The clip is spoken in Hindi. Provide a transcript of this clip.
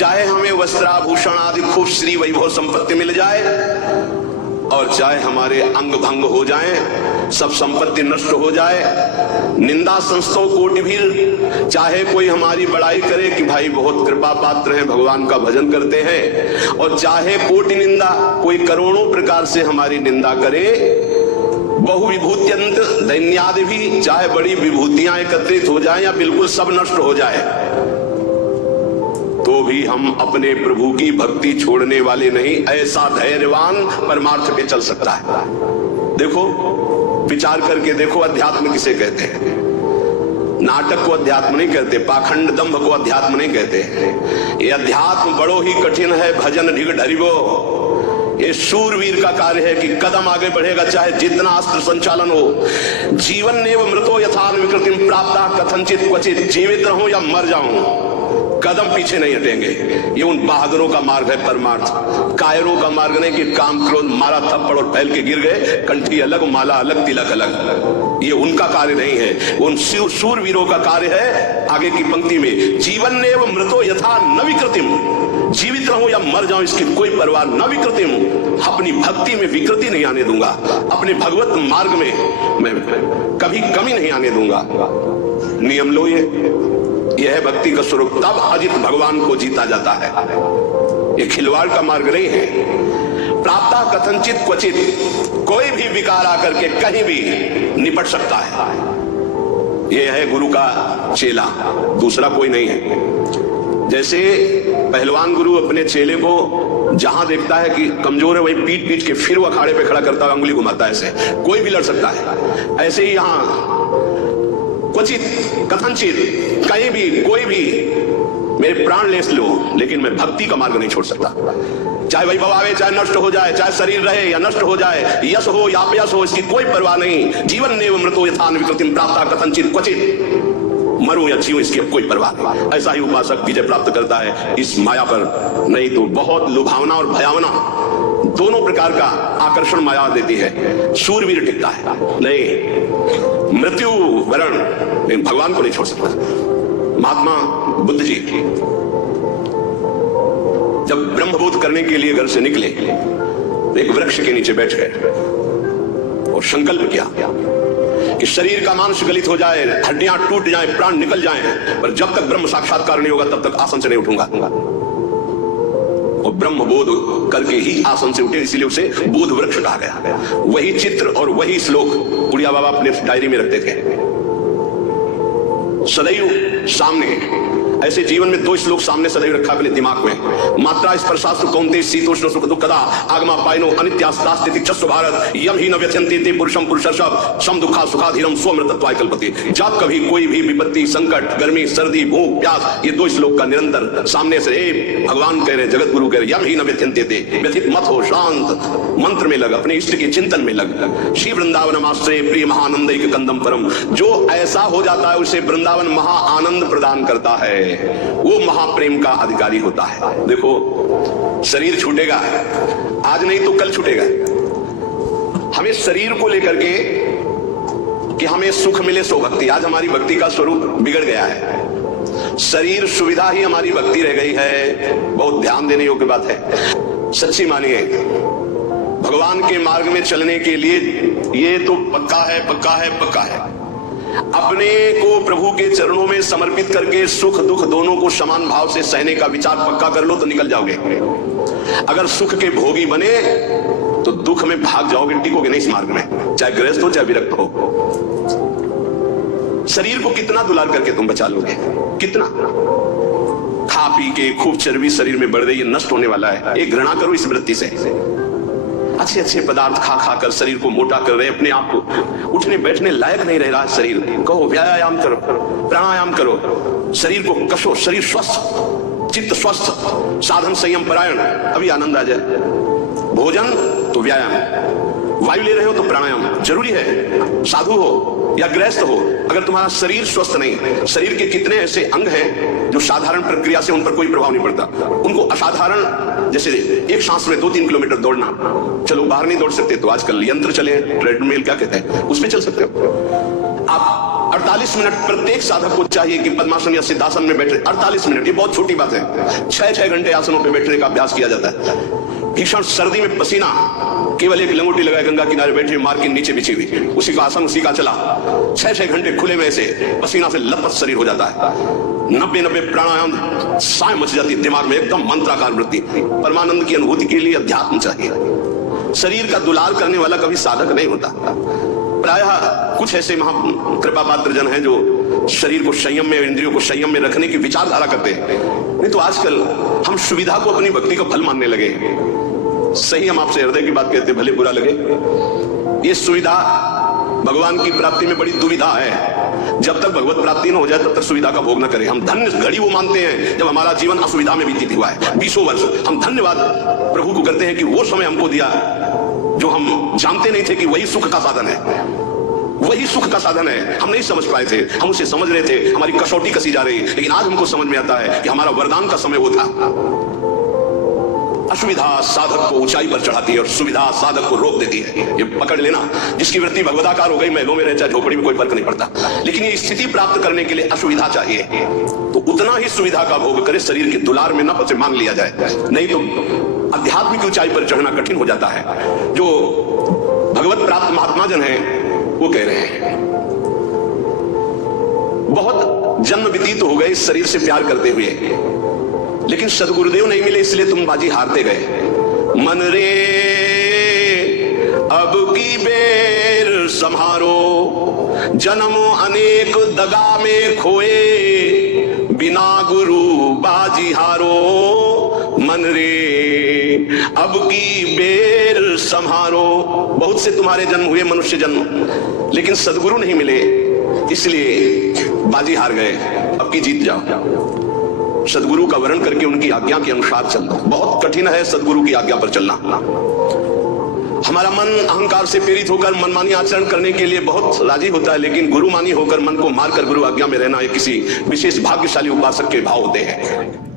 चाहे हमें वस्त्राभूषण आदि खूब श्री वैभव संपत्ति मिल जाए और चाहे हमारे अंग भंग हो जाएं, सब संपत्ति नष्ट हो जाए, निंदा संस्तव कोटि भी, चाहे कोई हमारी बड़ाई करे कि भाई बहुत कृपा पात्र हैं, भगवान का भजन करते हैं, और चाहे कोटि निंदा, कोई करोड़ों प्रकार से हमारी निंदा करे, बहु विभूत्यंत दैन्यादि भी, चाहे बड़ी विभूतियां एकत्रित हो जाएं या बिल्कुल सब नष्ट हो जाए, तो भी हम अपने प्रभु की भक्ति छोड़ने वाले नहीं। ऐसा धैर्यवान परमार्थ पे चल सकता है। देखो, विचार करके देखो, अध्यात्म किसे कहते हैं? नाटक को अध्यात्म नहीं कहते, पाखंड दंभ को अध्यात्म नहीं कहते। ये अध्यात्म बड़ो ही कठिन है, भजन ढिग ढरिगो। ये शूरवीर का कार्य है कि कदम आगे बढ़ेगा चाहे जितना अस्त्र संचालन हो। जीवन नेव मृतो यथान विकृतिम प्राप्ता कथनचित क्वचित, जीवित रहूं या मर जाऊं, कदम पीछे नहीं हटेंगे। ये उन बहादुरों का मार्ग है परमार्थ, कायरों का मार्ग नहीं कि काम क्रोध मारा थप्पड़ और फैल के गिर गए, कंठी अलग माला अलग तिलक अलग। ये उनका कार्य नहीं है, उन शूरवीरों का कार्य है। आगे की पंक्ति में जीवन नेव मृतो यथा न विकृतिम, जीवित रहूं या मर जाऊं इसकी कोई परवाह न विकृतिम, अपनी भक्ति में विकृति नहीं आने दूंगा, अपने भगवत मार्ग में मैं कभी कमी नहीं आने दूंगा। नियम लो, यह है भक्ति का स्वरूप। तब अजित भगवान को जीता जाता है। ये खिलवाड़ का मार्ग नहीं है। प्राप्ता कथनचित क्वचित, कोई भी विकार आकर के कहीं भी निपट सकता है। यह है गुरु का चेला, दूसरा कोई नहीं है। जैसे पहलवान गुरु अपने चेले को जहां देखता है कि कमजोर है वही पीट पीट के फिर वो अखाड़े पे खड़ा करता है, अंगुली घुमाता है, ऐसे कोई भी लड़ सकता है। ऐसे ही यहां क्वचित कथनचित, कहीं भी कोई भी मेरे प्राण ले लो, लेकिन मैं भक्ति का मार्ग नहीं छोड़ सकता। चाहे वैभव आवे, चाहे नष्ट हो जाए, चाहे शरीर रहे या नष्ट हो जाए, यश हो या अपयश हो, इसकी कोई परवाह नहीं। जीवन नेव मृतो यथान विकृतिम प्राप्ता कथनचित क्वचित, मरूं या जीऊं इसकी कोई परवाह नहीं। ऐसा ही उपासक विजय प्राप्त करता है इस माया पर। नहीं तो बहुत लुभावना और भयावना दोनों प्रकार का आकर्षण माया देती है। शूरवीर टिकता है नहीं, मृत्यु वरण, लेकिन भगवान को नहीं छोड़ सकता। महात्मा बुद्ध जी जब ब्रह्मबोध करने के लिए घर से निकले, एक वृक्ष के नीचे बैठ गए और संकल्प किया कि शरीर का मांस गलित हो जाए, हड्डियां टूट जाएं, प्राण निकल जाएं, पर जब तक ब्रह्म साक्षात्कार नहीं होगा तब तक आसन से नहीं उठूंगा। और ब्रह्म बोध करके ही आसन से उठे, इसीलिए उसे बोध वृक्ष कहा गया। वही चित्र और वही श्लोक बुढ़िया बाबा अपने डायरी में रखते थे सदैव सामने। ऐसे जीवन में दो श्लोक सामने सदैव रखा अपने दिमाग में। मात्रा स्पर्शास्तु कौन्तेय शीतोष्ण सुख दुःखदा आगमा पायनो अनित्यास्तास्ति चस्व भारत यम ही न व्यथयन्ति ते पुरुषम पुरुषर्षभ सम दुःखा सुखाधीरम स्वमृतत्वाय कल्पते। जब कभी कोई भी विपत्ति, संकट, गर्मी, सर्दी, भूख, प्यास, ये दो श्लोक का निरंतर सामने से भगवान कह रहे, जगत गुरु कह रहे, यम ही न व्यथयन्ति ते, व्यथित मत हो, शांत मंत्र में लग, अपने इष्ट के चिंतन में लग। श्री वृंदावन आश्रय प्रिय महानंदैक कंदम परम, जो ऐसा हो जाता है उसे वृंदावन महा आनंद प्रदान करता है, वो महाप्रेम का अधिकारी होता है। देखो, शरीर छूटेगा, आज नहीं तो कल छूटेगा। हमें शरीर को लेकर के कि हमें सुख मिले सो भक्ति, आज हमारी भक्ति का स्वरूप बिगड़ गया है। शरीर सुविधा ही हमारी भक्ति रह गई है। बहुत ध्यान देने योग्य बात है। सच्ची मानिए, भगवान के मार्ग में चलने के लिए ये तो पक्का है, पक्का है, पक्का है। अपने को प्रभु के चरणों में समर्पित करके सुख दुख दोनों को समान भाव से सहने का विचार पक्का कर लो तो निकल जाओगे। अगर सुख के भोगी बने तो दुख में भाग जाओगे, टिकोगे नहीं इस मार्ग में, चाहे गृहस्थ हो चाहे विरक्त हो। शरीर को कितना दुलार करके तुम बचा लोगे, कितना? खा पी के खूब चर्बी शरीर में बढ़ गई, नष्ट होने वाला है। एक घृणा करो इस वृत्ति से। अच्छे अच्छे पदार्थ खा खा कर शरीर को मोटा कर रहे, अपने आप को उठने बैठने लायक नहीं रह रहा शरीर। कहो व्यायाम करो, प्राणायाम करो, शरीर को कसो, शरीर स्वस्थ, चित्त स्वस्थ, साधन संयम परायण, अभी आनंद आ जाए। भोजन तो व्यायाम, वायु ले रहे हो तो प्राणायाम जरूरी है। साधु हो या गृहस्थ हो, अगर तुम्हारा शरीर स्वस्थ नहीं, शरीर के कितने ऐसे अंग हैं जो साधारण प्रक्रिया से उन पर कोई प्रभाव नहीं पड़ता, उनको असाधारण, जैसे एक सांस में 2-3 किलोमीटर दौड़ना, चलो बाहर नहीं दौड़ सकते तो आजकल यंत्र चले, ट्रेडमिल क्या कहते हैं, उसमें चल सकते हो। आप 48 मिनट प्रत्येक साधक को चाहिए कि पद्मासन या सिद्धासन में बैठे। 48 मिनट, ये बहुत छोटी बात है। 6-6 घंटे आसनों पे बैठने का अभ्यास किया जाता है। भीषण सर्दी में पसीना, केवल एक लंगोटी लगाए गंगा किनारे बैठे मार के नीचे बिछी हुई, उसी का आसन उसी का चला। 6-6 घंटे खुले में से पसीना से लथपथ शरीर हो जाता है। 90 प्राणायाम, साय मच जाती है दिमाग में, एकदम मंत्राकार वृत्ति। परमानंद की अनुभूति के लिए अध्यात्म चाहिए। शरीर का दुलार करने वाला कभी साधक नहीं होता। प्रायः कुछ ऐसे महाकृपा पात्र जन हैं जो शरीर को संयम में, इंद्रियों को संयम में रखने की विचारधारा करते हैं। नहीं तो आजकल हम सुविधा को अपनी भक्ति का फल मानने लगे। सही, हम आपसे हृदय की बात कहते, भले बुरा लगे। ये सुविधा भगवान की प्राप्ति में बड़ी दुविधा है। जब तक भगवत प्राप्ति न हो जाए तब तक सुविधा का भोग न करें। हम धन्य घड़ी वो मानते हैं जब हमारा जीवन असुविधा में व्यतीत हुआ है। 20 वर्ष हम धन्यवाद प्रभु को करते हैं कि वो समय हमको दिया जो हम जानते नहीं थे कि वही सुख का साधन है, वही सुख का साधन है। हम नहीं समझ पाए थे, हम उसे समझ रहे थे, हमारी कसौटी कसी जा रही। लेकिन आज हमको समझ में आता है कि हमारा वरदान का समय वो था। असुविधा साधक को ऊंचाई पर चढ़ाती है और सुविधा साधक को रोक देती है। ये पकड़ लेना। जिसकी वृत्ति भगवदाकार हो गई, महलों में रह चाहे झोपड़ी में, कोई फर्क नहीं पड़ता। लेकिन ये स्थिति प्राप्त करने के लिए असुविधा चाहिए, तो उतना ही सुविधा का भोग करे, शरीर के दुलार में न पसे मान लिया जाए। नहीं तो आध्यात्मिक ऊंचाई पर चढ़ना कठिन हो जाता है। जो भगवत प्राप्त महात्मा जन हैं वो कह रहे हैं, बहुत जन्म व्यतीत हो गए इस शरीर से प्यार करते हुए, लेकिन सदगुरुदेव नहीं मिले, इसलिए तुम बाजी हारते गए। मन रे अब की बेर संहारो, जन्म अनेक दगा में खोए, बिना गुरु बाजी हारो। मन रे अब की बेर संहारो। बहुत से तुम्हारे जन्म हुए, मनुष्य जन्म, लेकिन सदगुरु नहीं मिले, इसलिए बाजी हार गए। अब की जीत जाओ। सदगुरु का वर्ण करके उनकी आज्ञा के अनुसार चलना बहुत कठिन है। सदगुरु की आज्ञा पर चलना। हमारा मन अहंकार से प्रेरित होकर मनमानी आचरण करने के लिए बहुत राजी होता है, लेकिन गुरुमानी होकर मन को मारकर गुरु आज्ञा में रहना ये किसी विशेष भाग्यशाली उपासक के भाव होते हैं।